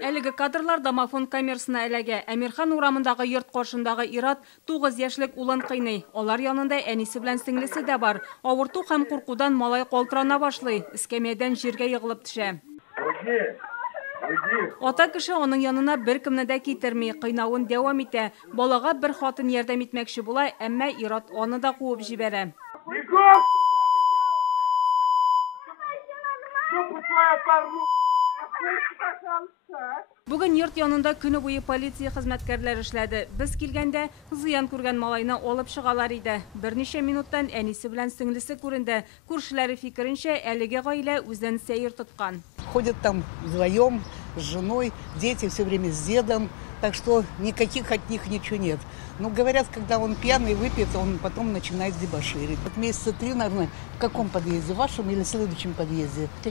Әлеге кадрлар домофон камерасына әләгә. Әмирхан урамындагы йорт каршындагы Ират 9 яшьлек улын кыйный. Алар янында әнисе белән сеңлесе дә бар. Авырту һәм куркудан малай калтырана башлый. Эскәмиядән җиргә егылып төшә. Ата кеше аның янына беркемне дә китерми, кыйнавын дәвам итә. Балага бер хатын ярдәм итмәкче була, әмма Ират аны да куып җибәрә. Бүген йорт янында көне буе полиция хезмәткәрләре эшләде. Без килгәндә зыян күргән малайны алып чыгалар иде. Берничә минуттан әнисе белән сеңлесе күренде. Күршеләре фикеренчә, әлеге гаилә үзен сәер тоткан. Ходят там вдвоем с женой, дети все время с дедом, так что никаких от них ничего нет. Но говорят, когда он пьяный, выпьет, он потом начинает дебоширить. Вот месяца 3, наверное, в каком подъезде? В вашем или в следующем подъезде? В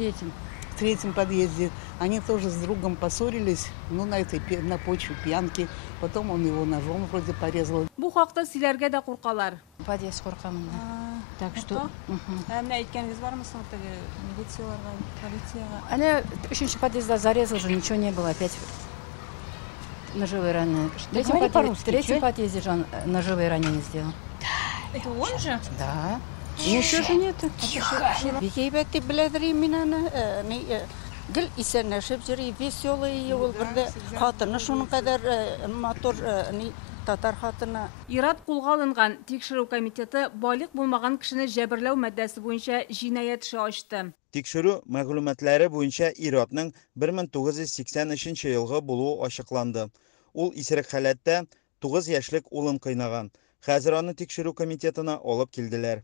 третьем подъезде. Они тоже с другом поссорились, ну, на почве пьянки. Потом он его ножом вроде порезал. Бу хакта сөйләргә дә куркалар. Подъезд куркамын. Так что... Менә әйткәнегез бармы соң теге милицияларга, полициягә? Она 3-нче подъезда зарезал же, ничего не было, опять ножевые ранения. В третьем подъезде же он ножевые ранения сделал. Это он же? Да. Ничего же нету. Бейбәтте беләдер минаны, гел исәнләшеп җыри, веселый ул бердә хатыны шуның кадәр мотор татар хатыны. Ират кулга алынган. Тикшерү комитеты балык булмаган кешене җәберләү маддәсе буенча җинаять эше ачты. Тикшерү мәгълүматлары буенча Иратның 1983 елгы булуы ачыкланды. Ул исерек халәттә 9 яшьлек улын кыйнаган. Хәзер аны тикшерү комитетына алып килделәр.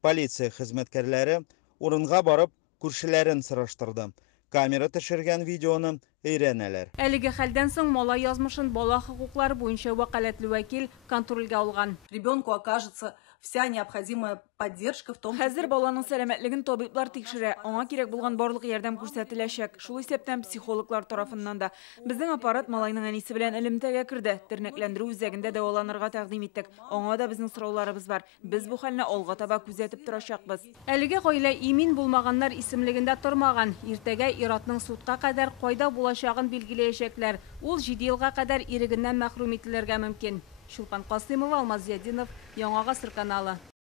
Полиция хезмәткәрләре урынга барып күршеләрен сораштырды. Камера төшергән видеоны өйрәнәләр. Әлеге хәлдән соң малай язмышын бала хокуклары буенча вәкаләтле вәкил контрольгә алган. Ребенку окажется вся необходимая поддержка в том. Хәзер баланың сәламәтлеген табиблар тикшерә. Аңа кирәк булган барлык ярдәм күрсәтеләчәк. Шул исәптән психологлар тарафыннан да. Безнең аппарат малайның әнисе белән элемтәгә керде. Тернәкләндерү үзәгендә дәваланырга тәкъдим иттек. Аңа да безнең сорауларыбыз бар. Без бу хәлне алга таба күзәтеп торачакбыз. Әлеге гаилә имин булмаганнар исемлегендә тормаган. Иртәгә Иратның судка кадәр кайда булачагын билгеләячәкләр. Ул 7 елга кадәр ирегеннән мәхрүм ителергә мөмкин. Шулпан Касыймова, Алмаз Зиядинов, Яңа Гасыр каналы.